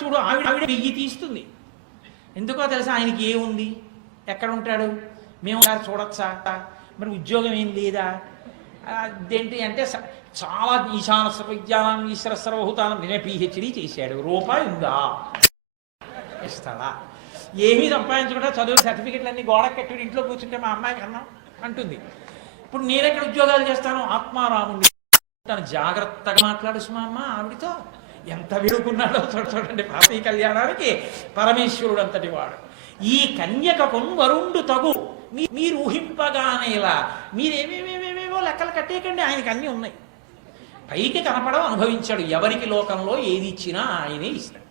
చూడు ఆవిడ ఆవిడ వెయ్యి తీస్తుంది. ఎందుకో తెలుసా ఆయనకి ఏముంది? ఎక్కడ ఉంటాడు? మేము ఒకసారి చూడొచ్చా? మరి ఉద్యోగం ఏం లేదా? అదేంటి అంటే చాలా ఈశాన సర్వజ్ఞానం ఈశ్వర సర్వభూతానం. నేనే పిహెచ్డి చేశాడు. రూపాయి ఉందా? ఇస్తాడా? ఏమీ సంపాదించకుండా చదువు సర్టిఫికెట్లన్నీ గోడ కట్టి ఇంట్లో కూర్చుంటే మా అమ్మాయి కన్నా అంటుంది. ఇప్పుడు నేను ఎక్కడ ఉద్యోగాలు చేస్తాను? ఆత్మారాముడి తను జాగ్రత్తగా మాట్లాడు సుమా అమ్మ ఆవిడతో. ఎంత వేడుకున్నాడో చూడండి పాపీ కళ్యాణానికి పరమేశ్వరుడు అంతటి వాడు. ఈ కన్యకకు వరుండు తగు. మీరు మీరు ఊహింపగానేలా. మీరేమేమేమేమేమో లెక్కలు కట్టేయకండి ఆయనకి అన్నీ ఉన్నాయి. పైకి కనపడం అనుభవించాడు. ఎవరికి లోకంలో ఏది ఇచ్చినా ఆయనే ఇస్తాడు.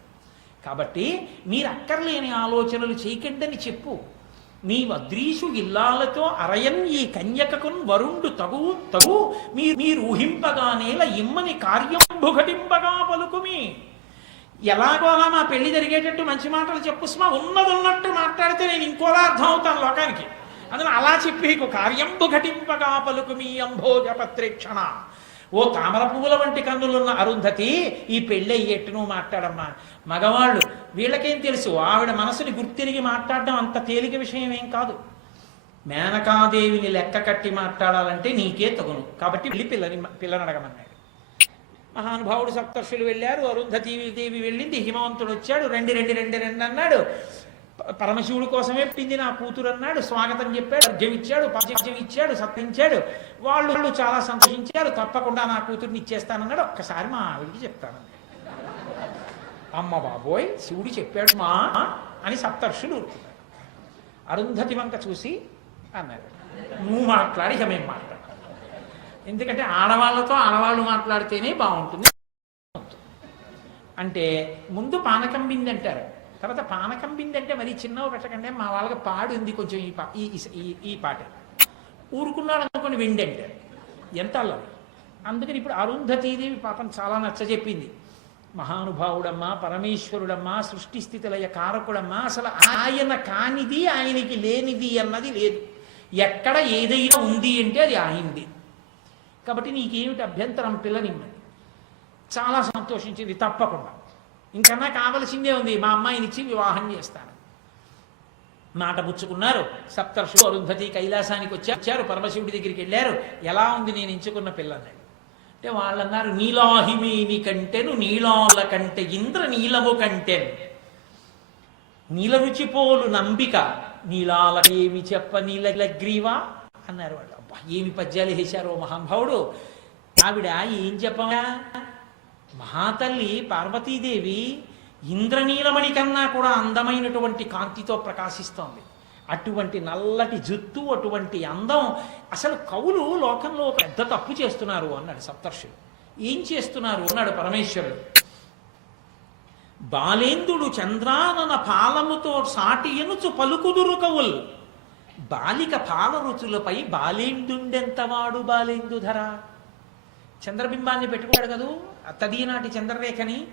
కాబట్టి మీరు అక్కర్లేని ఆలోచనలు చేయకండి అని చెప్పు. నీ వద్రీషు ఇల్లాలతో అరయన్ ఈ కన్యకకున్ వరుండు తగు తగు మీరు మీరు ఊహింపగానేల ఇమ్మని కార్యం ఘటింపగా పలుకుమి. ఎలాగో అలా మా పెళ్ళి జరిగేటట్టు మంచి మాటలు చెప్పు స్మా ఉన్నది ఉన్నట్టు మాట్లాడితే నేను ఇంకోలా అర్థం అవుతాను లోకానికి. అందులో అలా చెప్పి నీకు కార్యంబు ఘటింపగా పలుకుమి అంభోజ పత్రేక్షణ ఓ తామర పువ్వుల వంటి కన్నులున్న అరుంధతి ఈ పెళ్ళి అయ్యేట్టు నువ్వు మాట్లాడమ్మా. మగవాళ్ళు వీళ్ళకేం తెలుసు? ఆవిడ మనసుని గుర్తిరిగి మాట్లాడడం అంత తేలిక విషయం ఏం కాదు. మేనకాదేవిని లెక్క కట్టి మాట్లాడాలంటే నీకే తగును. కాబట్టి వెళ్ళి పిల్లని పిల్లని అడగమన్నాడు. మహానుభావుడు సప్తర్షులు వెళ్ళారు. అరుంధతీ దేవి వెళ్ళింది. హిమవంతుడు వచ్చాడు. రెండు రెండు రెండు రెండు అన్నాడు. పరమశివుడి కోసమే పింది నా కూతురు అన్నాడు స్వాగతం చెప్పాడు అర్ఘ్యం ఇచ్చాడు పాద్యం ఇచ్చాడు సత్యించాడు వాళ్ళు వాళ్ళు చాలా సంతోషించారు తప్పకుండా నా కూతుర్ని ఇచ్చేస్తానన్నాడు. ఒక్కసారి మా ఆవిడికి చెప్తాను. అమ్మ బాబోయ్ శివుడు చెప్పాడు మా అని సప్తర్షులు అరుంధతి వంక చూసి అన్నారు. నువ్వు మాట్లాడి ఇక మేము మాట్లాడు ఎందుకంటే ఆడవాళ్ళతో ఆడవాళ్ళు మాట్లాడితేనే బాగుంటుంది. అంటే ముందు పానకం బింది అంటారు. తర్వాత పానకం బింది అంటే మరీ చిన్నవి పెట్టకండి మా వాళ్ళకి పాడు ఉంది కొంచెం ఈ పా ఈ ఈ- పాట. ఊరుకున్నాడు అనుకోని విండి ఎంత అల్లరి. అందుకని ఇప్పుడు అరుంధతీదేవి పాపం చాలా నచ్చజెప్పింది మహానుభావుడమ్మా పరమేశ్వరుడమ్మా సృష్టి స్థితిలయ కారకుడమ్మా అసలు ఆయన కానిది ఆయనకి లేనిది అన్నది లేదు. ఎక్కడ ఏదైనా ఉంది అంటే అది ఆయనది. కాబట్టి నీకేమిటి అభ్యంతరం పిల్లనిమ్మని చాలా సంతోషించింది తప్పకుండా. ఇంకన్నా కావలసిందే ఉంది. మా అమ్మాయిని ఇచ్చి వివాహం చేస్తాను. మాట పుచ్చుకున్నారు. సప్తర్షులు అరుంధతి కైలాసానికి వచ్చారు. వచ్చారు. పరమశివుడి దగ్గరికి వెళ్ళారు. ఎలా ఉంది నేను ఎంచుకున్న పిల్లన్నాడు అంటే వాళ్ళు అన్నారు నీలాహిమేని కంటెను నీలాల కంటే ఇంద్ర నీలము కంటెను. నీలరుచిపోలు నంబిక నీలాల ఏమి చెప్ప నీలగ్రీవా అన్నారు వాళ్ళు. అబ్బా ఏమి పద్యాలు వేశారో మహానుభావుడు. ఆవిడ ఏం చెప్పమా? మహాతల్లి పార్వతీదేవి ఇంద్రనీలమణి కన్నా కూడా అందమైనటువంటి కాంతితో ప్రకాశిస్తోంది. అటువంటి నల్లటి జుత్తు అటువంటి అందం. అసలు కవులు లోకంలో పెద్ద తప్పు చేస్తున్నారు అన్నాడు సప్తర్షుడు ఏం చేస్తున్నారు అన్నాడు పరమేశ్వరుడు. బాలేందుడు చంద్రానన పాలముతో సాటి ఎనుచు పలుకుదురు కవులు. బాలిక పాల రుచులపై బాలేందుండెంతవాడు బాలేందుధరా? చంద్రబింబాన్ని పెట్టుకున్నాడు కదూ? అత్తదీనాటి చంద్రరేఖని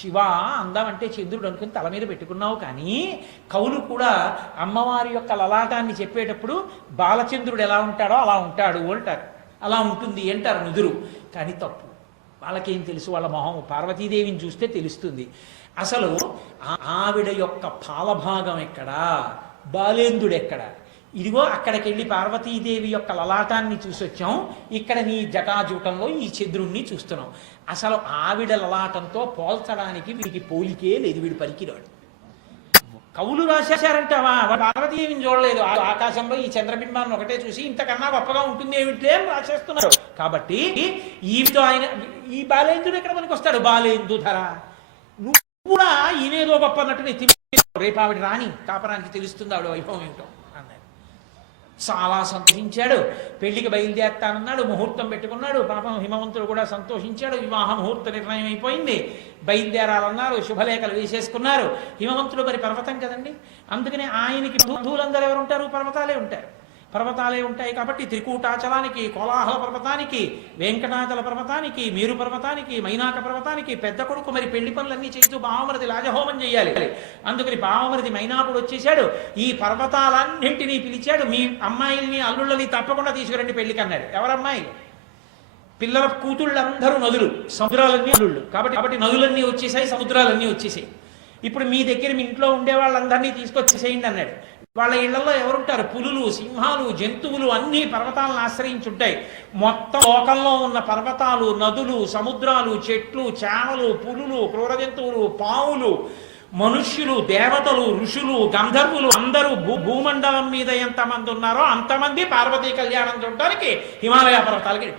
శివ అందం అంటే చంద్రుడు అనుకుని తల మీద పెట్టుకున్నావు కానీ కవులు కూడా అమ్మవారి యొక్క లలాటాన్ని చెప్పేటప్పుడు బాలచంద్రుడు ఎలా ఉంటాడో అలా ఉంటాడు అంటారు. అలా ఉంటుంది అంటారు నుదురు. కానీ తప్పు. వాళ్ళకేం తెలుసు? వాళ్ళ మొహం పార్వతీదేవిని చూస్తే తెలుస్తుంది. అసలు ఆవిడ యొక్క పాలభాగం ఎక్కడా? బాలేందుడు ఎక్కడా ఇదిగో అక్కడికి వెళ్ళి పార్వతీదేవి యొక్క లలాటాన్ని చూసొచ్చాం. ఇక్కడ నీ జటాజూటంలో ఈ చంద్రుణ్ణి చూస్తున్నాం. అసలు ఆవిడ లలాటంతో పోల్చడానికి వీడికి పోలికే లేదు వీడు పలికిరాడు కవులు రాశారంటావా పార్వతీదేవిని చూడలేదు. ఆకాశంలో ఈ చంద్రబింబాన్ని ఒకటే చూసి ఇంతకన్నా గొప్పగా ఉంటుంది ఏమిటి అని రాసేస్తున్నారు. కాబట్టి ఈవితో ఆయన ఈ బాలేంద్రుడు ఇక్కడ మనకి వస్తాడు బాలేందు ధర. నువ్వు కూడా ఈయనేదో గొప్ప అన్నట్టు రేపు ఆవిడ రాని కాపరానికి తెలుస్తుంది ఆవిడ వైభవం ఏంటో. చాలా సంతోషించాడు. పెళ్ళికి బయలుదేరుతానన్నాడు ముహూర్తం పెట్టుకున్నాడు. పాపం హిమవంతుడు కూడా సంతోషించాడు. వివాహ ముహూర్త నిర్ణయం అయిపోయింది. బయలుదేరాలన్నారు శుభలేఖలు వేసేసుకున్నారు. హిమవంతుడు మరి పర్వతం కదండి? అందుకనే ఆయనకి బంధువులందరూ ఎవరు ఉంటారు పర్వతాలే ఉంటారు. పర్వతాలే ఉంటాయి కాబట్టి త్రికూటాచలానికి కోలాహల పర్వతానికి వెంకటాచల పర్వతానికి మేరు పర్వతానికి మైనాక పర్వతానికి పెద్ద కొడుకు మరి పెళ్ళి పనులన్నీ చేస్తూ బావమరిది రాజహోమం చేయాలి. అందుకని బావమరిది మైనాకుడు వచ్చేసాడు ఈ పర్వతాలన్నింటినీ పిలిచాడు. మీ అమ్మాయిల్ని అల్లుళ్ళని తప్పకుండా తీసుకురండి పెళ్ళికి అన్నాడు. ఎవరమ్మాయి? పిల్లల కూతుళ్ళందరూ నదులు సముద్రాలన్నీ అల్లుళ్ళు. కాబట్టి కాబట్టి నదులన్నీ వచ్చేసాయి సముద్రాలన్నీ వచ్చేసాయి. ఇప్పుడు మీ దగ్గర మీ ఇంట్లో ఉండే వాళ్ళందరినీ తీసుకొచ్చేసేయండి అన్నాడు. వాళ్ళ ఇళ్ళలో ఎవరుంటారు? పులులు సింహాలు జంతువులు అన్ని పర్వతాలను ఆశ్రయించి ఉంటాయి మొత్తం లోకంలో ఉన్న పర్వతాలు నదులు సముద్రాలు చెట్లు చేమలు పులులు క్రూర జంతువులు పావులు మనుష్యులు దేవతలు ఋషులు గంధర్వులు అందరూ భూ భూమండలం మీద ఎంతమంది ఉన్నారో అంతమంది పార్వతీ కళ్యాణం చూడటానికి హిమాలయ పర్వతాలకి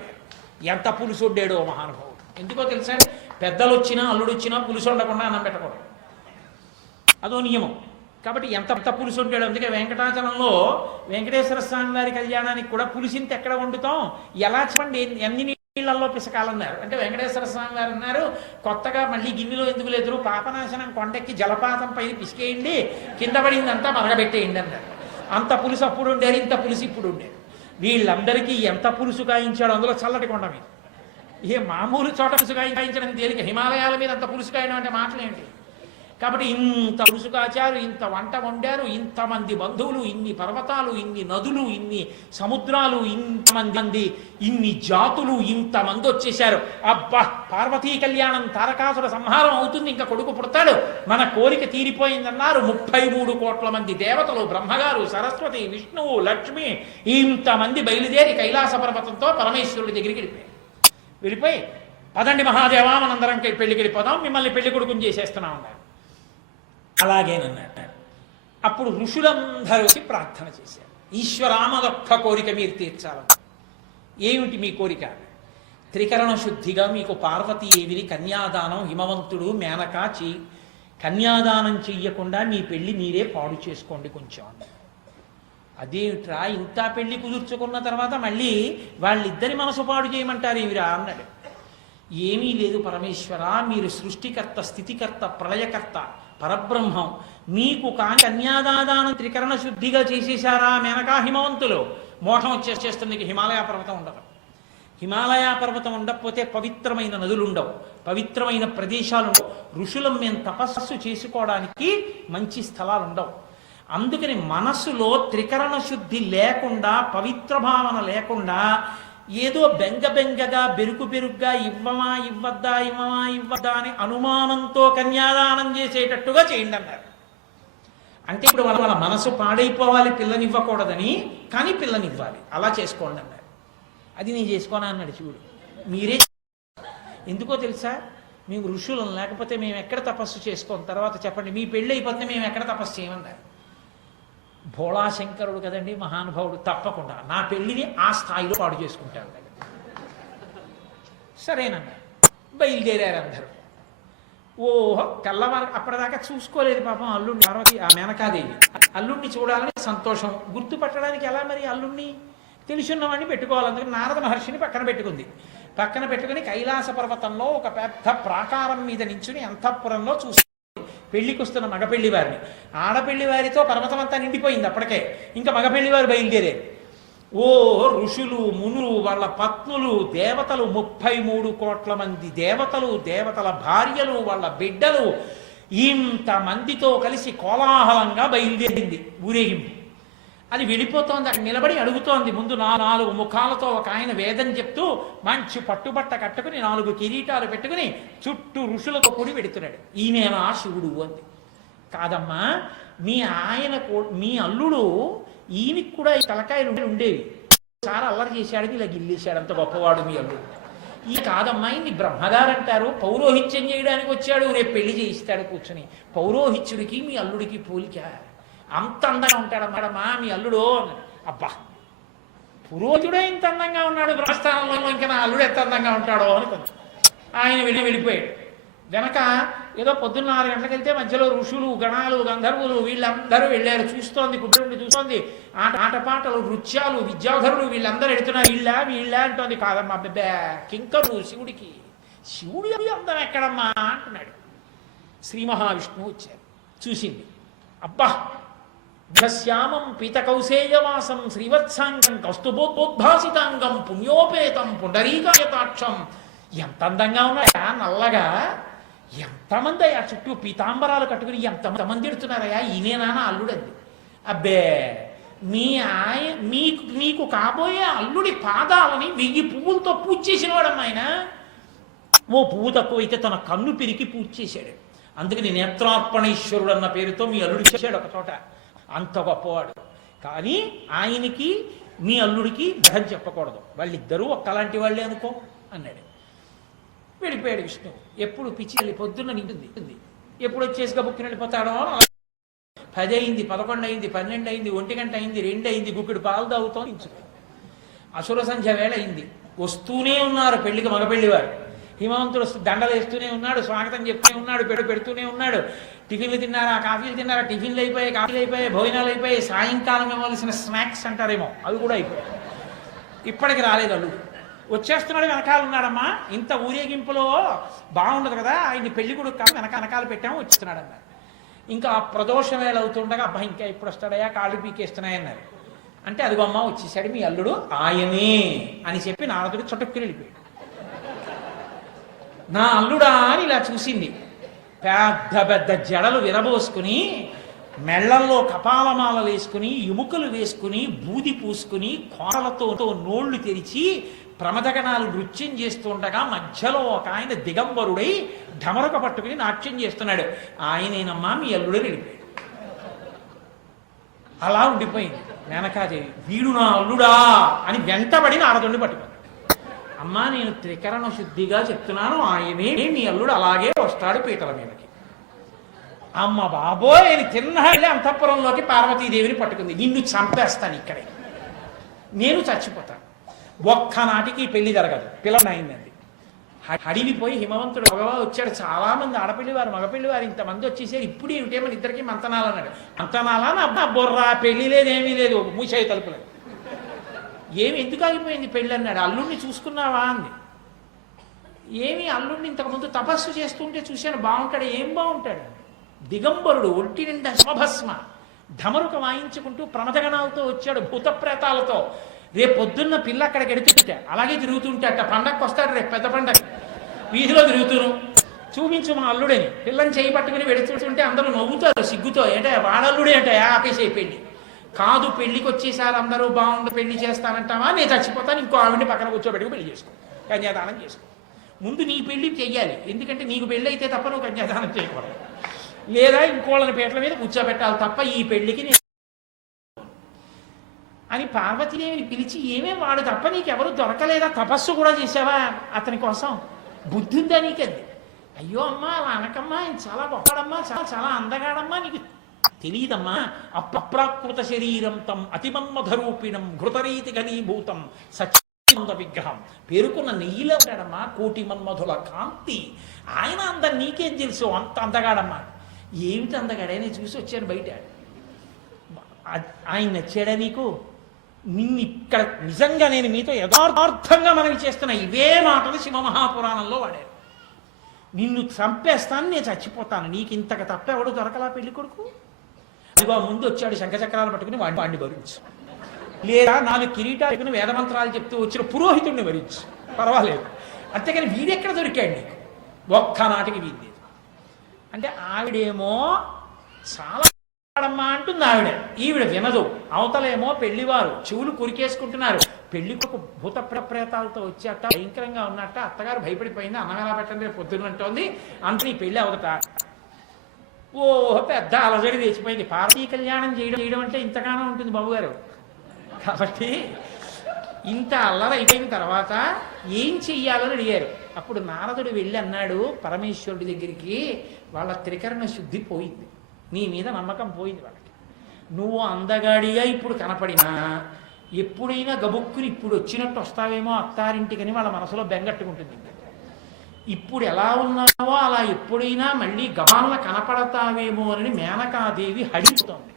ఎంత పులుసు ఉండేడో మహానుభావుడు. ఎందుకో తెలుసా? పెద్దలు వచ్చినా అల్లుడు వచ్చినా పులుసు ఉండకుండా అన్నం పెట్టకూడదు. అదో నియమం. కాబట్టి ఎంత ఎంత పులుసు ఉంటాడు అందుకే వెంకటాచలంలో వెంకటేశ్వర స్వామి వారి కళ్యాణానికి కూడా పులిసింత ఎక్కడ వండుతాం? ఎలా చెప్పండి? ఎన్ని- ఎన్ని నీళ్ళల్లో పిసకాలన్నారు? అంటే వెంకటేశ్వర స్వామి వారు అన్నారు కొత్తగా మళ్ళీ గిన్నెలో ఎందుకు లేదురు? పాపనాశనం కొండెక్కి జలపాతం పైన పిసికేయండి. కింద పడిందంతా మరగబెట్టేయండి అన్నారు. అంత పులుసు అప్పుడు ఉండేది ఇంత పులుసు ఇప్పుడు ఉండేది. వీళ్ళందరికీ ఎంత పులుసు కాయించాడు అందులో చల్లటి కొండ మీద. ఏ మామూలు చోట పులుసు కాయించడం? తేలిక హిమాలయాల మీద అంత పులుసు కాయడం అంటే మాటలేంటి? కాబట్టి ఇంత పులుసు కాచారు ఇంత వంట వండారు ఇంతమంది బంధువులు ఇన్ని పర్వతాలు ఇన్ని నదులు ఇన్ని సముద్రాలు ఇంతమంది మంది ఇన్ని జాతులు ఇంతమంది వచ్చేశారు. అబ్బా పార్వతీ కళ్యాణం తారకాసుర సంహారం అవుతుంది ఇంకా కొడుకు పుడతాడు. మన కోరిక తీరిపోయిందన్నారు. ముప్పై మూడు కోట్ల మంది దేవతలు బ్రహ్మగారు సరస్వతి విష్ణువు లక్ష్మి ఇంతమంది బయలుదేరి కైలాస పర్వతంతో పరమేశ్వరుడి దగ్గరికి వెళ్ళిపోయారు. వెళ్ళిపోయి పదండి మహాదేవా మనందరం పెళ్ళికి వెళ్ళిపోదాం. మిమ్మల్ని పెళ్ళి కొడుకుని చేసేస్తున్నాం అన్నారు. అలాగేనన్నాడు అప్పుడు ఋషులందరూ వచ్చి ప్రార్థన చేశారు. ఈశ్వరామదొక్క కోరిక మీరు తీర్చాలని. ఏమిటి మీ కోరిక? త్రికరణ శుద్ధిగా మీకు పార్వతీదేవిని కన్యాదానం హిమవంతుడు మేనక చే కన్యాదానం చెయ్యకుండా మీ పెళ్ళి మీరే పాడు చేసుకోండి కొంచెం అదేమిట్రా ఇంత పెళ్ళి కుదుర్చుకున్న తర్వాత మళ్ళీ వాళ్ళిద్దరి మనసు పాడు చేయమంటారు ఏమిరా అన్నాడు. ఏమీ లేదు పరమేశ్వర మీరు సృష్టికర్త స్థితికర్త ప్రళయకర్త. పరబ్రహ్మం. మీకు కాని కన్యాదాదానం త్రికరణ శుద్ధిగా చేసేశారా మేనకా హిమవంతులు. మోహం వచ్చేస్తుంది నీకు హిమాలయ పర్వతం ఉండదు. హిమాలయ పర్వతం ఉండకపోతే పవిత్రమైన నదులు ఉండవు పవిత్రమైన ప్రదేశాలు ఉండవు ఋషులం మేము తపస్సు చేసుకోవడానికి మంచి స్థలాలు ఉండవు అందుకని మనస్సులో త్రికరణ శుద్ధి లేకుండా పవిత్ర భావన లేకుండా ఏదో బెంగ బెంగగా బెరుకు బెరుగ్గా ఇవ్వమా ఇవ్వద్దా ఇవ్వమా ఇవ్వద్దా అని అనుమానంతో కన్యాదానం చేసేటట్టుగా చేయండి అన్నారు. అంటే ఇప్పుడు వాళ్ళ వాళ్ళ మనసు పాడైపోవాలి పిల్లనివ్వకూడదని కానీ పిల్లనివ్వాలి. అలా చేసుకోండి అన్నారు. అది నేను చేసుకోనా అన్నాడు శివుడు మీరే ఎందుకో తెలుసా? మేము ఋషులం లేకపోతే మేము ఎక్కడ తపస్సు చేసుకోం తర్వాత చెప్పండి మీ పెళ్ళి అయిపోతే మేము ఎక్కడ తపస్సు చేయమన్నారు. భోళాశంకరుడు కదండి మహానుభావుడు తప్పకుండా. నా పెళ్ళిని ఆ స్థాయిలో పాడు చేసుకుంటాడు సరేనన్న బయలుదేరారు అందరూ. ఓహో తెల్లవారు అప్పటిదాకా చూసుకోలేదు పాపం అల్లుడిని పార్వతి ఆ మేనకాదేవి. అల్లుడిని చూడాలని సంతోషం. గుర్తుపట్టడానికి ఎలా మరి అల్లుడిని తెలుసున్నవాడిని పెట్టుకోవాలి అందుకని నారద మహర్షిని పక్కన పెట్టుకుంది. పక్కన పెట్టుకుని కైలాస పర్వతంలో ఒక పెద్ద ప్రాకారం మీద నించుని అంతఃపురంలో చూసి పెళ్ళికి వస్తున్న మగపెళ్ళి వారిని ఆడపెళ్ళి వారితో పర్వతం అంతా నిండిపోయింది అప్పటికే. ఇంకా మగపెళ్ళి వారు బయలుదేరారు ఓ ఋషులు మునులు వాళ్ళ పత్నులు దేవతలు ముప్పై మూడు కోట్ల మంది దేవతలు దేవతల భార్యలు వాళ్ళ బిడ్డలు ఇంతమందితో కలిసి కోలాహలంగా బయలుదేరింది ఊరేగింపు. అది వెళ్ళిపోతోంది అక్కడ నిలబడి అడుగుతోంది. ముందు నా- నాలుగు ముఖాలతో ఒక ఆయన వేదం చెప్తూ మంచి పట్టుబట్ట కట్టుకుని నాలుగు కిరీటాలు పెట్టుకుని చుట్టూ ఋషులతో కూడి పెడుతున్నాడు. ఈయనేనా శివుడు అంది. కాదమ్మా మీ ఆయన మీ అల్లుడు ఈయనకి కూడా ఈ తలకాయలు ఉండేవి. చాలా అల్లరి చేశాడు ఇలా గిల్లేశాడు. అంత గొప్పవాడు మీ అల్లుడు. ఈ కాదమ్మా ఇన్ని బ్రహ్మగారు అంటారు. పౌరోహిత్యం చేయడానికి వచ్చాడు. రేపు పెళ్ళి చేయిస్తాడు కూర్చుని. పౌరోహిత్యుడికి మీ అల్లుడికి పోలిక అంత అందంగా ఉంటాడమ్మాడమ్మా మీ అల్లుడు అబ్బా పురోహితుడే ఇంత అందంగా ఉన్నాడు బ్రహ్మస్థానంలో ఇంకా నా అల్లుడు ఎంత అందంగా ఉంటాడో అనుకుంది ఆయన వెళ్ళి వెళ్ళిపోయాడు. వెనక ఏదో పొద్దున్న ఆరు గంటలకు వెళ్తే మధ్యలో ఋషులు గణాలు గంధర్వులు వీళ్ళందరూ వెళ్ళారు. చూస్తోంది కుటుంబం చూస్తోంది. ఆట ఆటపాటలు నృత్యాలు విద్యాధరులు వీళ్ళందరూ ఎడుతున్నారు వీళ్ళ వీళ్ళ అంటోంది. కాదమ్మా అబ్బే కింకరు శివుడికి శివుడి అందం ఎక్కడమ్మా? అంటున్నాడు. శ్రీ మహావిష్ణువు వచ్చారు. చూసింది. అబ్బా ఘశ్యామం పీతకౌసేయవాసం శ్రీవత్సాంగం కౌస్తుభోద్భాసితాంగం పుణ్యోపేతం పుండరీకాయతాక్షం. ఎంత అందంగా ఉన్నాయా? నల్లగా. ఎంతమంది అయ్యా? చుట్టూ పీతాంబరాలు కట్టుకుని ఎంతమంది ఎడుతున్నారయ్యా ఈయనేనా నా అల్లుడంది. అబ్బే మీ ఆయ మీకు నీకు కాబోయే అల్లుడి పాదాలని వెయ్యి పువ్వులతో పూజ చేసినవాడమ్మా ఆయన. ఓ పువ్వు అయితే తన కన్ను పిరికి పూజ చేశాడు. అందుకని నేత్రార్పణేశ్వరుడు అన్న పేరుతో మీ అల్లుడు చేశాడు ఒక చోట. అంత గొప్పవాడు కానీ ఆయనకి మీ అల్లుడికి బెహం చెప్పకూడదు. వాళ్ళిద్దరూ ఒక్కలాంటి వాళ్ళే అనుకో అన్నాడు. వెళ్ళిపోయాడు విష్ణు. ఎప్పుడు పిచ్చి వెళ్ళి పొద్దున్న నింటుంది ఎప్పుడు వచ్చేసి గబుక్కుని వెళ్ళిపోతాడో? పది అయింది పదకొండు అయింది పన్నెండు అయింది ఒంటి గంట అయింది రెండు అయింది గుక్కిడు పాలు తాగుతాం అసుర సంధ్య వేళ అయింది. వస్తూనే ఉన్నారు పెళ్ళికి మగపెళ్ళివారు హిమవంతుడు దండలు వేస్తూనే ఉన్నాడు స్వాగతం చెప్తూనే ఉన్నాడు పెడు పెడుతూనే ఉన్నాడు. టిఫిన్లు తిన్నారా కాఫీలు తిన్నారా టిఫిన్లు అయిపోయాయి కాఫీలు అయిపోయాయి భోజనాలు అయిపోయాయి సాయంకాలం ఇవ్వాల్సిన స్నాక్స్ అంటారేమో అవి కూడా అయిపోయాయి. ఇప్పటికి రాలేదు అల్లుడు వచ్చేస్తున్నాడు వెనకాల ఉన్నాడమ్మా. ఇంత ఊరేగింపులో బాగుండదు కదా ఆయన్ని పెళ్ళి కొడుకు కాదు వెనక వెనకాల పెట్టాము వచ్చేస్తున్నాడు అన్నారు ఇంకా ఆ ప్రదోష వేళ అవుతుండగా అబ్బాయి ఇంకా ఎప్పుడు వస్తాడయా కాళ్ళు పీకేస్తున్నాయన్నారు. అంటే అదిగో అమ్మ వచ్చేసాడు మీ అల్లుడు ఆయనే అని చెప్పి నారదుడు చుట్టుకుని వెళ్ళిపోయాడు. నా అల్లుడా అని ఇలా చూసింది. పెద్ద పెద్ద జడలు విరబోసుకుని మెళ్ళల్లో కపాలమాలలు వేసుకుని ఎముకలు వేసుకుని బూది పూసుకుని కోరలతో నోళ్ళు తెరిచి ప్రమదగణాలు నృత్యం చేస్తుండగా మధ్యలో ఒక ఆయన దిగంబరుడై ఢమరక పట్టుకుని నాట్యం చేస్తున్నాడు. ఆయనేనమ్మా మీ అల్లుడని వెళ్ళిపోయాడు. అలా ఉండిపోయింది. మేనకాదేవి వీడు నా అల్లుడా అని వెంటబడి నారదుడిని పట్టుకుంది అమ్మా నేను త్రికరణ శుద్ధిగా చెప్తున్నాను ఆయనే మీ అల్లుడు అలాగే వస్తాడు పీటల మీదకి. అమ్మ బాబోయ్ నేను తిన్నాడే అంతఃపురంలోకి పార్వతీదేవిని పట్టుకుంది. నిన్ను చంపేస్తాను ఇక్కడే. నేను చచ్చిపోతాను. ఒక్కనాటికి ఈ పెళ్ళి జరగదు. పిల్లలు అయిందండి. అడిగిపోయి హిమవంతుడు మగవా వచ్చాడు. చాలామంది ఆడపిల్లి వారు మగపిల్లి వారు ఇంతమంది వచ్చేసారు. ఇప్పుడు ఏమిటేమో ఇద్దరికి మంతనాలు అన్నాడు. మంతనాలా నా బుర్రా బొర్రా పెళ్ళి లేదు ఏమీ లేదు. మూసాయి తలుపులేదు ఏమి ఎందుకు ఆగిపోయింది పెళ్ళి అన్నాడు. అల్లుడిని చూసుకున్నావా అంది. ఏమి అల్లుడిని ఇంతకుముందు తపస్సు చేస్తుంటే చూశాను. బాగుంటాడు? ఏం బాగుంటాడు? దిగంబరుడు ఒంటి నిండా శుభభస్మ ఢమరుక వాయించుకుంటూ ప్రమదగణాలతో వచ్చాడు భూత ప్రేతాలతో రేపు పొద్దున్న పిల్ల అక్కడికి ఎడుతుంటే అలాగే తిరుగుతుంటే అట్ట పండగకి వస్తాడు రేపు పెద్ద పండగ వీధిలో తిరుగుతును. చూపించు మా అల్లుడని. పిల్లని చేయి పట్టుకుని వెడుతుంటే అందరూ నవ్వుతారు సిగ్గుతో. ఏంటే వాడల్లుడే అంటే ఆపేసి అయిపోయింది. కాదు పెళ్ళికి వచ్చేసారు అందరూ బాగుండు పెళ్ళి చేస్తానంటావా? నేను చచ్చిపోతాను ఇంకో ఆవిడని పక్కన కూర్చోబెట్టుకు పెళ్ళి చేసుకో కన్యాదానం చేసుకో. ముందు నీ పెళ్ళి చెయ్యాలి ఎందుకంటే నీకు పెళ్ళి అయితే తప్ప నువ్వు కన్యాదానం చేయకూడదు. లేదా ఇంకోళ్ళని పేట్ల మీద కూర్చోబెట్టాలి తప్ప ఈ పెళ్ళికి నేను అని పార్వతీదేవిని పిలిచి ఏమేం వాడు తప్ప నీకెవరు దొరకలేదా? తపస్సు కూడా చేసావా అతని కోసం? బుద్ధి ఉందా నీకంది అయ్యో అమ్మా అలా అనకమ్మా ఆయన చాలా గొప్పడమ్మా చాలా చాలా అందగాడమ్మా నీకు తెలియదమ్మా. అప్రాకృత శరీరం తం అతిమన్మధరూపిణం ఘృతరీతి ఘనీభూతం సచిద విగ్రహం. పేరుకున్న నెయ్యిలో ఉంటాడమ్మా కోటి మన్మధుల కాంతి. ఆయన అందరు నీకేం తెలుసు? అంత అందగాడమ్మా. ఏమిటి అందగాడని చూసి వచ్చాను బయట. ఆయన నచ్చాడా నీకు? నిన్ను ఇక్కడ నిజంగా నేను మీతో యథార్థంగా మనవి చేస్తున్న ఇవే మాటలు శివ మహాపురాణంలో వాడారు. నిన్ను చంపేస్తాను నేను చచ్చిపోతాను. నీకు ఇంతకు తప్పెవడు దొరకలా పెళ్ళి కొడుకు ఇదిగో ముందు వచ్చాడు శంఖచక్రాలు పట్టుకుని వాడిని వాడిని భరించు. లేదా నాలుగు కిరీటాలు వేదమంత్రాలు చెప్తూ వచ్చిన పురోహితుడిని భరించు. పర్వాలేదు. అంతేకాని వీడెక్కడ దొరికాడు నీకు? ఒక్కనాటికి వీడి అంటే ఆవిడేమో చాలా అమ్మా అంటుంది ఆవిడ. ఈవిడ వినదు. అవతలేమో పెళ్ళివారు. చెవులు కురికేసుకుంటున్నారు. పెళ్ళి ఒక భూత ప్ర- ప్రేతాలతో వచ్చేట భయంకరంగా ఉన్నట్ట అత్తగారు భయపడిపోయింది. అన్నం ఎలా పెట్టండి? రేపు అంత ఈ పెళ్ళి అవదట. ఓ పెద్ద అలజడి తెచ్చిపోయింది. పార్వతీ కళ్యాణం చేయడం చేయడం అంటే ఇంతగానో ఉంటుంది బాబుగారు. కాబట్టి ఇంత అల్లరి అయిపోయిన తర్వాత ఏం చెయ్యాలని అడిగారు. అప్పుడు నారదుడు వెళ్ళి అన్నాడు పరమేశ్వరుడి దగ్గరికి వాళ్ళ త్రికరణ శుద్ధి పోయింది. నీ మీద నమ్మకం పోయింది వాళ్ళకి. నువ్వు అందగాడిగా ఇప్పుడు కనపడినా ఎప్పుడైనా గబుక్కుని ఇప్పుడు వచ్చినట్టు వస్తావేమో అత్తారింటికని వాళ్ళ మనసులో బెంగట్టుకుంటుంది ఇప్పుడు ఎలా ఉన్నావో అలా ఎప్పుడైనా మళ్ళీ గబాలన కనపడతావేమో అని మేనకాదేవి హడిస్తోంది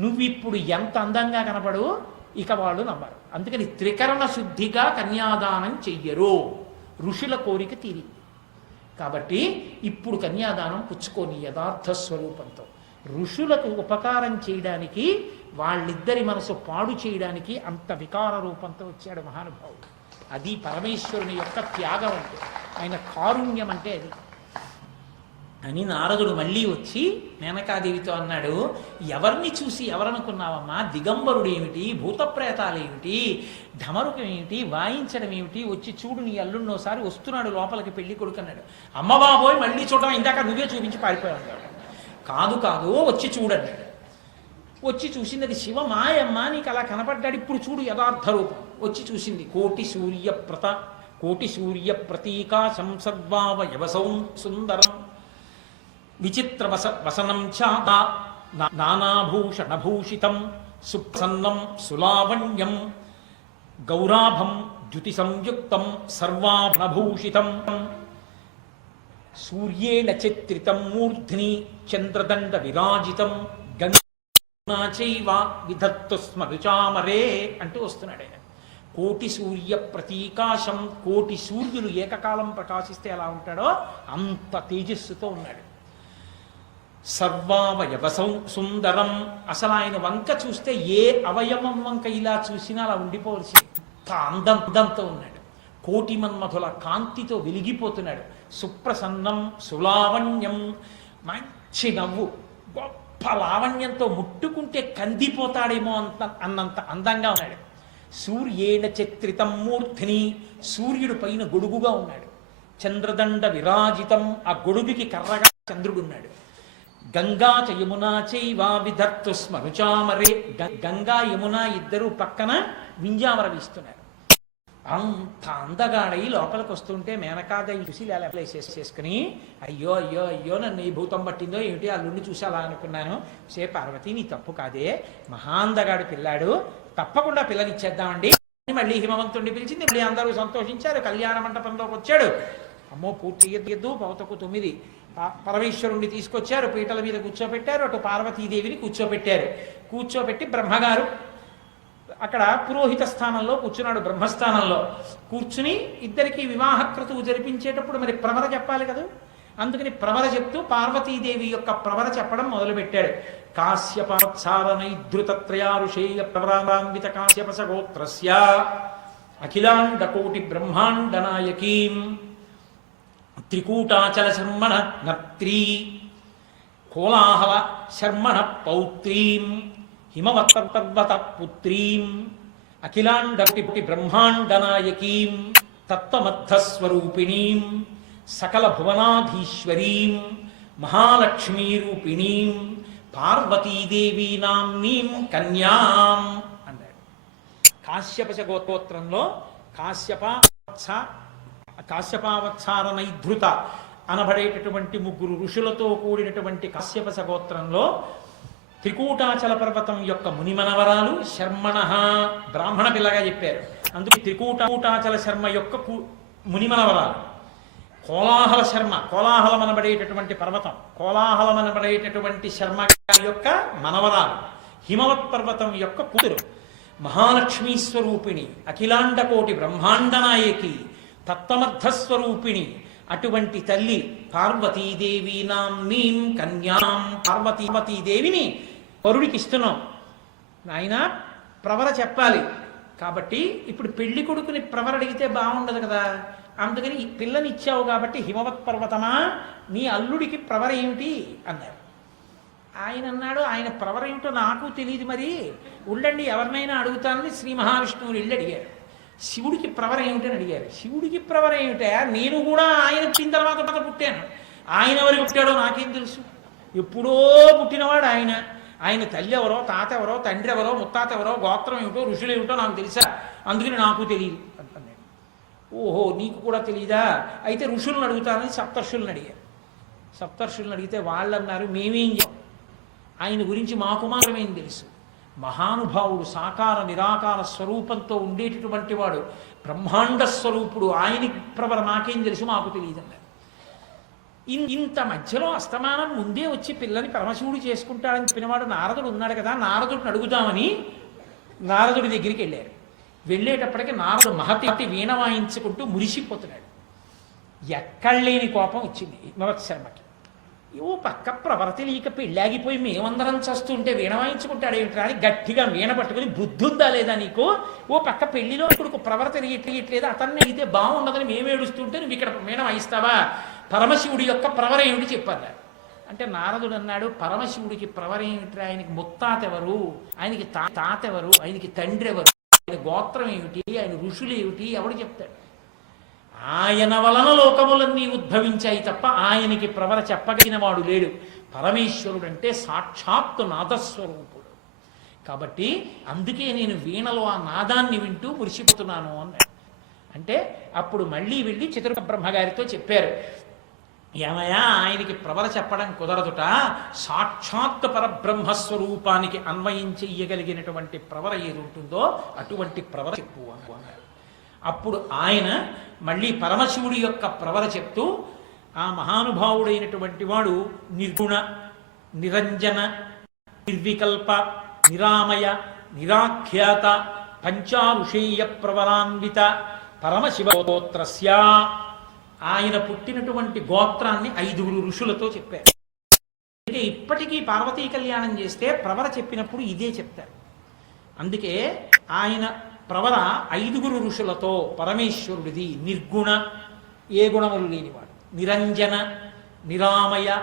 నువ్వు ఇప్పుడు ఎంత అందంగా కనపడు ఇక వాళ్ళు నమ్మరు. అందుకని త్రికరణ శుద్ధిగా కన్యాదానం చెయ్యరు. ఋషుల కోరిక తీరి. కాబట్టి ఇప్పుడు కన్యాదానం పుచ్చుకొని యథార్థ స్వరూపంతో. ఋషులకు ఉపకారం చేయడానికి వాళ్ళిద్దరి మనసు పాడు చేయడానికి అంత వికార రూపంతో వచ్చాడు మహానుభావుడు. అది పరమేశ్వరుని యొక్క త్యాగం అంటే ఆయన కారుణ్యం అంటే అది. అని నారదుడు మళ్ళీ వచ్చి మేనకాదేవితో అన్నాడు ఎవరిని చూసి ఎవరనుకున్నావమ్మా? దిగంబరుడు ఏమిటి? భూతప్రేతాలు ఏమిటి? ఢమరుకం ఏమిటి? వాయించడం ఏమిటి? వచ్చి చూడు నీ అల్లున్నోసారి వస్తున్నాడు లోపలికి పెళ్ళి కొడుకు అన్నాడు. అమ్మ బాబోయ్ మళ్ళీ చూడడం ఇందాక నువ్వే చూపించి పారిపోయావు కాదు కాదు వచ్చి చూడన్నాడు వచ్చి చూసింది అది శివ మాయమ్మ నీకు అలా కనపడ్డాడు ఇప్పుడు చూడు యథార్థ రూపం. వచ్చి చూసింది కోటి సూర్యప్రత కోటి సూర్య ప్రతీకా సంసద్భావ సర్వావయవసౌ సుందరం విచిత్ర వస వసనం చాత నానాభూషణభూషితం సుప్రసన్నం సులావణ్యం. గౌరాభం ద్యుతి సంయుక్తం సర్వాభరణభూషితం సూర్యేణ చిత్రితం మూర్ధ్ని చంద్రదండ విరాజితం. గంగా చైవ రుచామరే అంటూ వస్తున్నాడు ఆయన. కోటి సూర్య ప్రతీకాశం కోటి సూర్యులు ఏకకాలం ప్రకాశిస్తే ఎలా ఉంటాడో అంత తేజస్సుతో ఉన్నాడు. సర్వావయవసం సుందరం అసలు ఆయన వంక చూస్తే ఏ అవయవం వంక ఇలా చూసినా అలా ఉండిపోవలసి అంత అందం అందంతో ఉన్నాడు. కోటి మన్మధుల కాంతితో వెలిగిపోతున్నాడు. సుప్రసన్నం సులావణ్యం మంచి నవ్వు గొప్ప లావణ్యంతో ముట్టుకుంటే కందిపోతాడేమో అంత అన్నంత అందంగా ఉన్నాడు. సూర్యేణ చిత్రితం మూర్ధిని సూర్యుడు పైన గొడుగుగా ఉన్నాడు. చంద్రదండ విరాజితం ఆ గొడుగుకి కర్రగా చంద్రుడున్నాడు. గంగా చ యమునా చైవా విధర్తు స్మరుచామరే. గ- గంగా యమున ఇద్దరు పక్కన వింజామరవిస్తున్నారు అంత అందగాడై లోపలికి వస్తుంటే మేనకాదయ్య చూసి ఇలా ప్లేసెస్ చేసుకుని అయ్యో అయ్యో అయ్యో నన్ను ఈ భూతం పట్టిందో ఏమిటి? అల్లుడిని చూసి అనుకున్నాను. సే పార్వతి నీ తప్పు కాదే. మహాందగాడు పిల్లాడు. తప్పకుండా పిల్లనిచ్చేద్దామండి మళ్ళీ హిమవంతుడిని పిలిచింది. మళ్ళీ అందరూ సంతోషించారు. కళ్యాణ మంటపంలోకి వచ్చాడు. అమ్మో పూర్తి ఎద్దు పవతకు తొమ్మిది. పరమేశ్వరుణ్ణి తీసుకొచ్చారు. పీటల మీద కూర్చోబెట్టారు అటు పార్వతీదేవిని కూర్చోబెట్టారు కూర్చోబెట్టి బ్రహ్మగారు అక్కడ పురోహిత స్థానంలో కూర్చున్నాడు బ్రహ్మస్థానంలో. కూర్చుని ఇద్దరికి వివాహ క్రతువు జరిపించేటప్పుడు మరి ప్రవర చెప్పాలి కదా? అందుకని ప్రవర చెప్తూ పార్వతీదేవి యొక్క ప్రవర చెప్పడం మొదలుపెట్టాడు. కాశ్యపాచారనైధృతత్రయారుషేయ ప్రవరాన్విత కాశ్యపస గోత్రస్య అఖిలాండ కోటి బ్రహ్మాండ నాయకీం త్రికూటాచల శర్మణ నత్రీ కోలాహల శర్మణ పౌత్రీం హిమవత్తర్వత పుత్రీం అఖిలాండపుటి బ్రహ్మాండనాయకీం తత్వమర్థస్వరూపిణీం సకల భువనాధీశ్వరీం మహాలక్ష్మీరూపిణీం పార్వతీదేవి నాంనీం కన్యాం అన్నాడు కాశ్యపశ గోత్రంలో కాశ్యప కాశ్యపావత్సార నైధృత అనబడేటటువంటి ముగ్గురు ఋషులతో కూడినటువంటి కాశ్యపస గోత్రంలో త్రికూటాచల పర్వతం యొక్క మునిమనవరాలు శర్మణ బ్రాహ్మణ పిల్లగా చెప్పారు. అందుకే త్రికూటకూటాచల శర్మ యొక్క మునిమనవరాలు. కోలాహల శర్మ కోలాహలం అనబడేటటువంటి పర్వతం కోలాహలం అనబడేటటువంటి శర్మ యొక్క మనవరాలు. హిమవత్ పర్వతం యొక్క కూతురు మహాలక్ష్మీ స్వరూపిణి అఖిలాండకోటి బ్రహ్మాండ నాయకి తత్వమర్థస్వరూపిణి అటువంటి తల్లి పార్వతీదేవి నాం కన్యాం పార్వతీదేవిని వరుడికి ఇస్తున్నాం. నాయన ప్రవర చెప్పాలి. కాబట్టి ఇప్పుడు పెళ్ళి కొడుకుని ప్రవర అడిగితే బాగుండదు కదా. అందుకని ఈ పిల్లని ఇచ్చావు కాబట్టి హిమవత్ పర్వతమా నీ అల్లుడికి ప్రవర ఏమిటి? అన్నారు. ఆయన అన్నాడు ఆయన ప్రవర ఏమిటో నాకు తెలియదు మరి. ఉండండి ఎవరినైనా అడుగుతానని శ్రీ మహావిష్ణువుని వెళ్ళి అడిగాడు శివుడికి ప్రవర ఏమిటని అడిగారు. శివుడికి ప్రవర ఏమిటా? నేను కూడా ఆయన పుట్టిన తర్వాత తర్వాత పుట్టాను. ఆయన ఎవరు పుట్టాడో నాకేం తెలుసు. ఎప్పుడో పుట్టినవాడు ఆయన. ఆయన తల్లి ఎవరో తాత ఎవరో తండ్రి ఎవరో ముత్తాత ఎవరో గోత్రం ఏమిటో ఋషులు ఏమిటో నాకు తెలుసా? అందుకని నాకు తెలియదు అంటున్నాడు ఓహో నీకు కూడా తెలియదా అయితే ఋషులను అడుగుతానని సప్తర్షులను అడిగారు. సప్తర్షులను అడిగితే వాళ్ళు అన్నారు మేమేం చేయం ఆయన గురించి మాకు మాత్రమేం తెలుసు? మహానుభావుడు సాకార నిరాకార స్వరూపంతో ఉండేటటువంటి వాడు బ్రహ్మాండ స్వరూపుడు. ఆయనకి ప్రవర నాకేం తెలుసు మాకు తెలియదు అన్నారు ఇంత మధ్యలో అస్తమానం ముందే వచ్చి పిల్లని పరమశివుడు చేసుకుంటాడని చెప్పినవాడు నారదుడు ఉన్నాడు కదా నారదుడిని అడుగుదామని నారదుడి దగ్గరికి వెళ్ళారు. వెళ్ళేటప్పటికి నారదు మహతి వీణ వాయించుకుంటూ మురిసిపోతున్నాడు. ఎక్కడ లేని కోపం వచ్చింది. హిమవత్ శర్మకి ఓ పక్క ప్రవర్తలీక పెళ్ళాగిపోయి మేమందరం చస్తుంటే వీణ వాయించుకుంటాడు ఏమిట్రా అని గట్టిగా వీణ పట్టుకుని బుద్ధుందా లేదా నీకు? ఓ పక్క పెళ్ళిలో ఇప్పుడు ప్రవర తెలియట్లేదు అతన్ని అయితే బాగుండదని మేము ఏడుస్తుంటే నువ్వు ఇక్కడ వీణ వాయిస్తావా? పరమశివుడి యొక్క ప్రవర ఏమిటి చెప్పారు అంటే నారదుడు అన్నాడు పరమశివుడికి ప్రవర ఏమిటి ఆయనకి ముత్తాత ఎవరు ఆయనకి తా తాత ఎవరు ఆయనకి తండ్రి ఎవరు ఆయన గోత్రం ఏమిటి? ఆయన ఋషులు ఏమిటి? ఎవడు చెప్తాడు. ఆయన వలన లోకములన్నీ ఉద్భవించాయి తప్ప ఆయనకి ప్రవర చెప్పగలిగిన వాడు లేడు. పరమేశ్వరుడు అంటే సాక్షాత్తు నాదస్వరూపుడు. కాబట్టి అందుకే నేను వీణలో ఆ నాదాన్ని వింటూ మురిసిపోతున్నాను అన్నాడు. అంటే అప్పుడు మళ్ళీ వెళ్ళి చతుర్క బ్రహ్మగారితో చెప్పారు. ఏమయ్యా ఆయనకి ప్రవర చెప్పడం కుదరదుట? సాక్షాత్ పరబ్రహ్మస్వరూపానికి అన్వయం చెయ్యగలిగినటువంటి ప్రవర ఏది ఉంటుందో అటువంటి ప్రవర చెప్పు అని అన్నారు అప్పుడు ఆయన మళ్ళీ పరమశివుడి యొక్క ప్రవర చెప్తూ ఆ మహానుభావుడైనటువంటి వాడు నిర్గుణ నిరంజన నిర్వికల్ప నిరామయ నిరాఖ్యాత పంచారుషేయ ప్రవరాన్విత పరమశివగోత్రస్య. ఆయన పుట్టినటువంటి గోత్రాన్ని ఐదుగురు ఋషులతో చెప్పారు. అందుకే ఇప్పటికీ పార్వతీ కళ్యాణం చేస్తే ప్రవర చెప్పినప్పుడు ఇదే చెప్తారు. అందుకే ఆయన ప్రవర ఐదుగురు ఋషులతో పరమేశ్వరుడిది నిర్గుణ ఏ గుణములు లేనివాడు? నిరంజన నిరామయ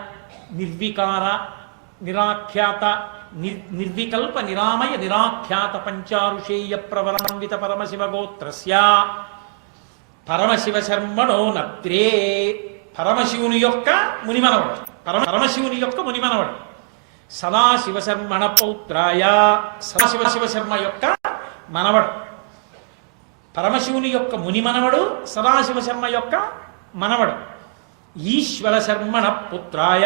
నిర్వికార నిరాఖ్యాత నిర్ నిర్వికల్ప నిరామయ నిరాఖ్యాత పంచారుషేయ ప్రవరాన్విత పరమశివ గోత్రస్య. పరమశివ శర్మణో నత్రే. పరమశివుని యొక్క మునిమనవడు. పరమ పరమశివుని యొక్క మునిమనవడు. సదాశివ శర్మణ పౌత్రాయ. సదాశివ శివశర్మ యొక్క మనవడు. పరమశివుని యొక్క ముని మనవడు సదాశివ శర్మ యొక్క మనవడు. ఈశ్వర శర్మణ పుత్రాయ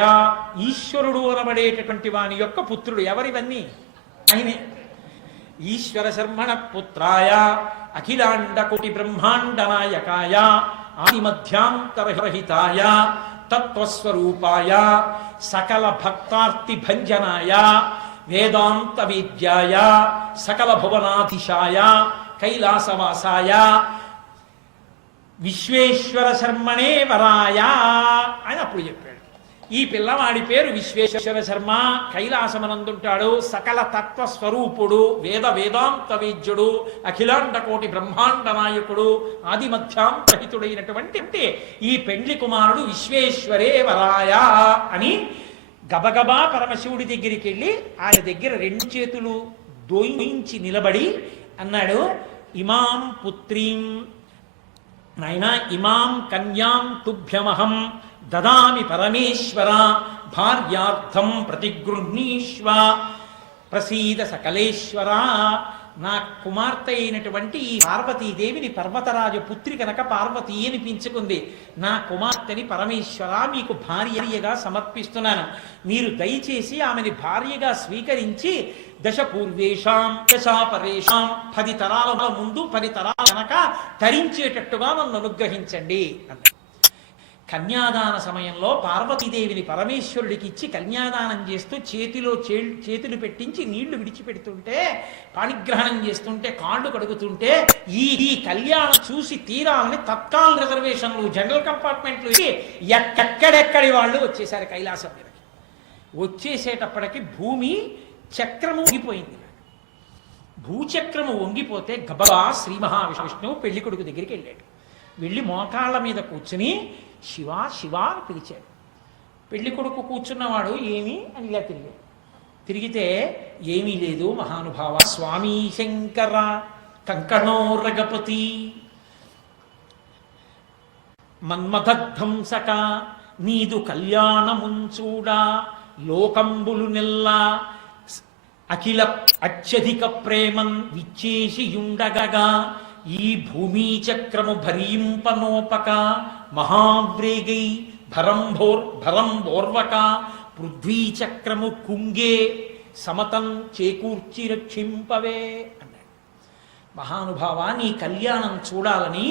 ఈశ్వరుడు అనబడేటటువంటి వాని యొక్క పుత్రుడు ఎవరివన్నీ? ఆయనే. ఈశ్వర శర్మణ పుత్రాయ అఖిలాండ కోటి బ్రహ్మాండ నాయకాయ ఆదిమధ్యాంతరహితాయ తత్వస్వరూపాయ సకల భక్తార్తి భంజనాయ వేదాంత విద్యాయ సకల భువనాధిశాయ కైలాసవాసాయ విశ్వేశ్వర శర్మణే వరాయ అని అప్పుడు చెప్పాడు. ఈ పిల్లవాడి పేరు విశ్వేశ్వర శర్మ కైలాసమనందుంటాడు. సకల తత్వ స్వరూపుడు వేద వేదాంత వేద్యుడు అఖిలాండ కోటి బ్రహ్మాండ నాయకుడు ఆది మధ్యాంతహితుడైనటువంటి అంటే ఈ పెండ్లి కుమారుడు విశ్వేశ్వరే వరాయ అని గబగబా పరమశివుడి దగ్గరికి వెళ్ళి ఆయన దగ్గర రెండు చేతులు దోయించి నిలబడి అన్నాడు ఇమాం పుత్రీం నాయన ఇమాం కన్యాం తుభ్యమహం దదామి పరమేశ్వర భార్యార్థం ప్రతిగృహ్ణీష్వ ప్రసీద సకలేశ్వర నా కుమార్తె అయినటువంటి ఈ పార్వతీదేవిని పర్వతరాజు పుత్రి కనుక పార్వతి అనిపించుకుంది నా కుమార్తెని పరమేశ్వర మీకు భార్యగా సమర్పిస్తున్నాను. మీరు దయచేసి ఆమెని భార్యగా స్వీకరించి దశ పూర్వేషాం దశాపరేషాం పది తరాల ముందు పది తరాల కనుక తరించేటట్టుగా నన్ను అనుగ్రహించండి అన్నారు కన్యాదాన సమయంలో పార్వతీదేవిని పరమేశ్వరుడికి ఇచ్చి కన్యాదానం చేస్తూ చేతిలో చే- చేతులు పెట్టించి నీళ్ళు విడిచిపెడుతుంటే పాణిగ్రహణం చేస్తుంటే కాళ్ళు కడుగుతుంటే ఈ ఈ కళ్యాణం చూసి తీరాలని తత్కాల రిజర్వేషన్లు జనరల్ కంపార్ట్మెంట్లు ఇచ్చి ఎక్కడెక్కడి వాళ్ళు వచ్చేసారు కైలాసం మీదకి వచ్చేసేటప్పటికి భూమి చక్రము ఊగిపోయింది భూచక్రము వంగిపోతే గబగా శ్రీ మహావిష్ణువు పెళ్ళి కొడుకు దగ్గరికి వెళ్ళాడు. వెళ్ళి మోకాళ్ళ మీద కూర్చుని శివ శివ అని పిలిచాడు. పెళ్ళి కొడుకు కూర్చున్నవాడు ఏమి అని ఇలా తిరిగాడు. తిరిగితే ఏమీ లేదు మహానుభావ స్వామి శంకర కంకణో రగపతి మన్మథధ్వంసక నీదు కళ్యాణముంచూడా లోకంబులు నెల్లా అఖిల అత్యధిక ప్రేమం విచ్చేసియుండగగా ఈ భూమి చక్రము భరింపనోపక మహావ్రేగై భరంభోర్ భరంభోర్వక పృథ్వీచక్రము కుంగే సమతం చేకూర్చి రక్షింపవే అన్నాడు. మహానుభావ నీ కళ్యాణం చూడాలని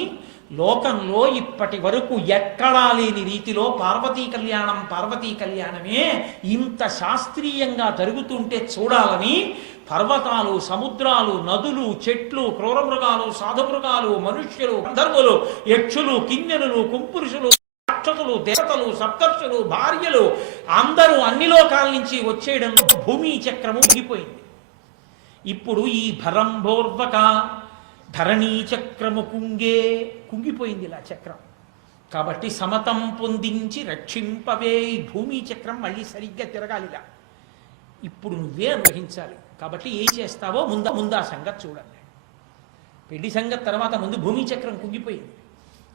లోకంలో ఇప్పటి వరకు ఎక్కడా లేని రీతిలో పార్వతీ కళ్యాణం పార్వతీ కళ్యాణమే ఇంత శాస్త్రీయంగా జరుగుతుంటే చూడాలని పర్వతాలు సముద్రాలు నదులు చెట్లు క్రూరమృగాలు సాధుమృగాలు మనుష్యులు గంధర్వులు యక్షులు కిన్నెరులు కుంపురుషులు రాక్షసులు దేవతలు సప్తర్షులు భార్యలు అందరూ అన్ని లోకాల నుంచి వచ్చేయడంతో భూమి చక్రము ఉండిపోయింది ఇప్పుడు ఈ భరంభోర్వక ధరణీ చక్రము కుంగే కుంగిపోయింది ఇలా చక్రం. కాబట్టి సమతం పొందించి రక్షింపవే ఈ భూమి చక్రం మళ్ళీ సరిగ్గా తిరగాలిలా. ఇప్పుడు నువ్వే అనుగ్రహించాలి. కాబట్టి ఏం చేస్తావో ముందా ముందా సంగతి చూడండి. పెళ్ళి సంగతి తర్వాత ముందు భూమి చక్రం కుంగిపోయింది.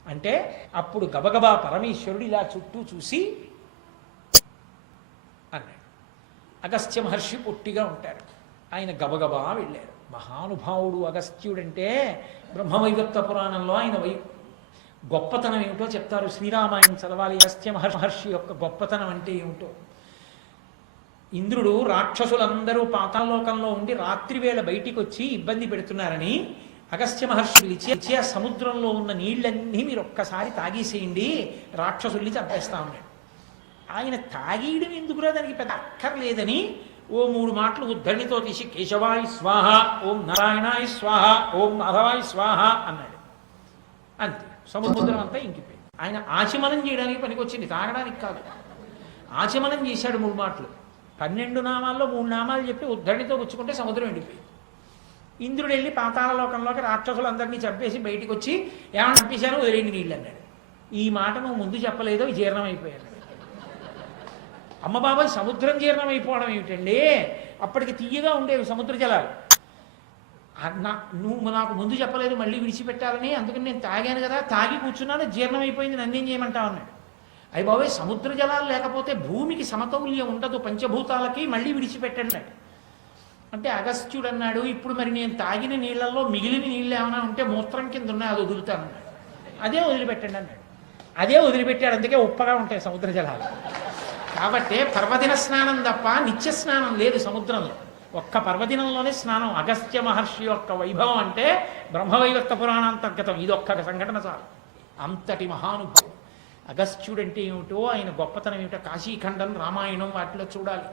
అంటే అప్పుడు గబగబా పరమేశ్వరుడు ఇలా చుట్టూ చూసి అన్నాడు. అగస్త్య మహర్షి పొట్టిగా ఉంటారు. ఆయన గబగబా వెళ్ళారు. మహానుభావుడు అగస్త్యుడంటే బ్రహ్మవైవర్త పురాణంలో ఆయన వై గొప్పతనం ఏమిటో చెప్తారు. శ్రీరామాయణం చదవాలి. అగస్త్య మహర్షి మహర్షి యొక్క గొప్పతనం అంటే ఏమిటో. ఇంద్రుడు రాక్షసులందరూ పాతాలోకంలో ఉండి రాత్రివేళ బయటికి వచ్చి ఇబ్బంది పెడుతున్నారని అగస్త్య మహర్షి పిలిచి ఆ సముద్రంలో ఉన్న నీళ్ళన్నీ మీరు ఒక్కసారి తాగేసేయండి రాక్షసుల్ని చంపేస్తా ఉన్నాడు. ఆయన తాగేయడం ఎందుకురా దానికి పెద్ద అక్కర్లేదని ఓ మూడు మాటలు ఉద్ధరణితో తీసి కేశవాయ స్వాహ ఓం నారాయణాయ స్వాహ ఓం మాధవాయ స్వాహ అన్నాడు. అంతే సముద్రం అంతా ఇంకిపోయింది. ఆయన ఆచమనం చేయడానికి పనికొచ్చింది తాగడానికి కాదు. ఆచమనం చేశాడు మూడు మాటలు. పన్నెండు నామాల్లో మూడు నామాలు చెప్పి ఉద్ధరణితో పుచ్చుకుంటే సముద్రం ఎండిపోయింది. ఇంద్రుడు వెళ్ళి పాతాల లోకంలోకి రాక్షసులందరినీ చంపేసి బయటికి వచ్చి ఏమైనా చంపేశాను వదిలేండి నీళ్ళు అన్నాడు. ఈ మాట నువ్వు ముందు చెప్పలేదో జీర్ణం అమ్మ బాబాయ్ సముద్రం జీర్ణం అయిపోవడం ఏమిటండి? అప్పటికి తీయగా ఉండేవి సముద్ర జలాలు. నా నువ్వు నాకు ముందు చెప్పలేదు మళ్ళీ విడిచిపెట్టాలని అందుకని నేను తాగాను కదా తాగి కూర్చున్నాను జీర్ణం అయిపోయింది నన్నేం చేయమంటావు అన్నాడు. అయ్యి బాబాయ్ సముద్ర జలాలు లేకపోతే భూమికి సమతౌల్యం ఉండదు పంచభూతాలకి మళ్ళీ విడిచిపెట్టండి. అంటే అగస్త్యుడు అన్నాడు ఇప్పుడు మరి నేను తాగిన నీళ్ళల్లో మిగిలిన నీళ్ళు ఏమైనా ఉంటే మూత్రం కింద ఉన్నాయి అది వదులుతాను అదే వదిలిపెట్టండి అన్నాడు. అదే వదిలిపెట్టాడు అందుకే ఉప్పగా ఉంటాయి సముద్ర జలాలు. కాబట్టి పర్వదిన స్నానం తప్ప నిత్య స్నానం లేదు సముద్రంలో. ఒక్క పర్వదినంలోనే స్నానం అగస్త్య మహర్షి యొక్క వైభవం అంటే బ్రహ్మవైవర్త పురాణాంతర్గతం ఇది ఒక్క సంఘటన చాలు. అంతటి అగస్త్యుడు అంటే ఏమిటో ఆయన గొప్పతనం ఏమిటో కాశీఖండం రామాయణం వాటిలో చూడాలి.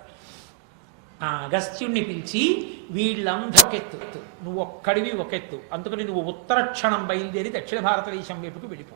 ఆ అగస్త్యుడిని పిలిచి వీళ్ళందరూ ఒకెత్తు. నువ్వు ఒక్కడివి ఒక ఎత్తు అందుకని నువ్వు ఉత్తర క్షణం బయలుదేరి దక్షిణ భారతదేశం వైపుకు వెళ్ళిపో.